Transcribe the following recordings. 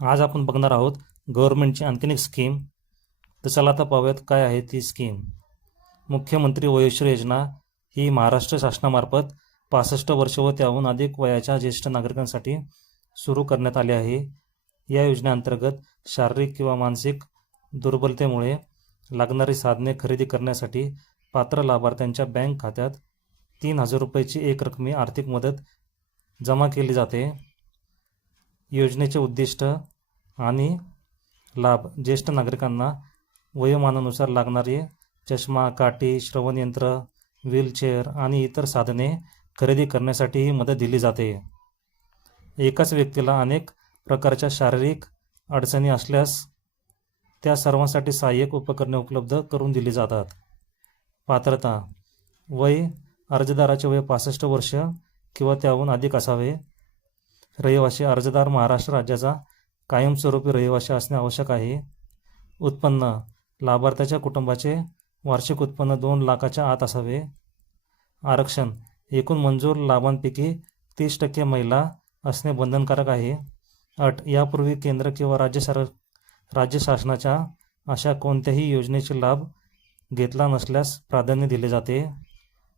आज आपण बघणार आहोत गव्हर्नमेंटची आणखीन एक स्कीम. तर चला आता पाहूयात काय आहे ती स्कीम. मुख्यमंत्री वयोश्री योजना ही महाराष्ट्र शासनामार्फत 65 वर्ष व त्याहून अधिक वयाच्या ज्येष्ठ नागरिकांसाठी सुरू करण्यात आली आहे. या योजनेअंतर्गत शारीरिक किंवा मानसिक दुर्बलतेमुळे लागणारी साधने खरेदी करण्यासाठी पात्र लाभार्थ्यांच्या बँक खात्यात 3,000 रुपयाची एक रकमी आर्थिक मदत जमा केली जाते. योजनेचे उद्दिष्ट आणि लाभ: ज्येष्ठ नागरिकांना वयोमानानुसार लागणारे चष्मा, काठी, श्रवणयंत्र, व्हीलचेअर आणि इतर साधने खरेदी करण्यासाठी ही मदत दिली जाते. एकाच व्यक्तीला अनेक प्रकारच्या शारीरिक अडचणी असल्यास त्या सर्वांसाठी सहाय्यक उपकरणे उपलब्ध करून दिली जातात. पात्रता: वय: अर्जदाराचे वय 65 वर्ष किंवा त्याहून अधिक असावे. रहिवासी: अर्जदार महाराष्ट्र राज्याचा कायमस्वरूपी रहिवासी असणे आवश्यक आहे. उत्पन्न: लाभार्थ्याच्या कुटुंबाचे वार्षिक उत्पन्न 2 लाखाच्या आत असावे. आरक्षण: एकूण मंजूर लाभांपैकी 30% महिला असणे बंधनकारक आहे. अट: यापूर्वी केंद्र किंवा राज्य शासनाच्या अशा कोणत्याही योजनेचा लाभ घेतला नसल्यास प्राधान्य दिले जाते.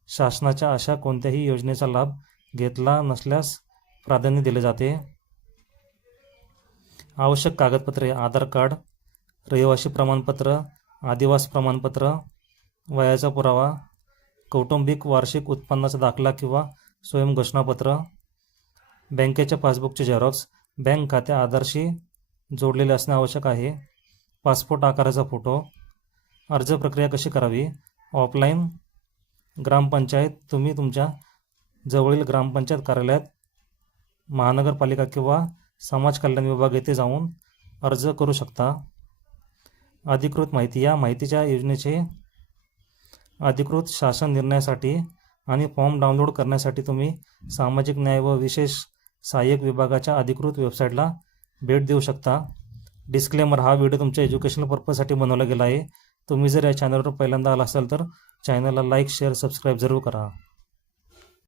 शासनाच्या अशा कोणत्याही योजनेचा लाभ घेतला नसल्यास प्राधान्य दिले जाते. आवश्यक कागदपत्रे: आधार कार्ड, रहिवासी प्रमाणपत्र, आदिवास प्रमाणपत्र, वयाचा पुरावा, कौटुंबिक वार्षिक उत्पन्नाचा दाखला किंवा स्वयंघोषणापत्र, बँकेच्या पासबुकचे झेरॉक्स, बँक खाते आधारशी जोडलेले असणे आवश्यक आहे. पासपोर्ट आकाराचा फोटो. अर्ज प्रक्रिया कशी करावी? ऑफलाईन. ग्रामपंचायत: तुम्ही तुमच्या जवळील ग्रामपंचायत कार्यालयात, महानगरपालिका किंवा समाज कल्याण विभाग येथे जाऊन अर्ज करू शकता. अधिकृत माहिती: या माहितीच्या योजनेचे अधिकृत शासन निर्णयासाठी आणि फॉर्म डाउनलोड करण्यासाठी तुम्ही सामाजिक न्याय व विशेष सहाय्यक विभागाच्या अधिकृत वेबसाईटला भेट देऊ शकता. डिस्क्लेमर: हा व्हिडिओ तुमच्या एज्युकेशनल पर्पजसाठी बनवला गेला आहे. तुम्ही जर या चॅनलवर पहिल्यांदा आला असाल तर चॅनलला लाईक, शेअर, सबस्क्राईब जरूर करा.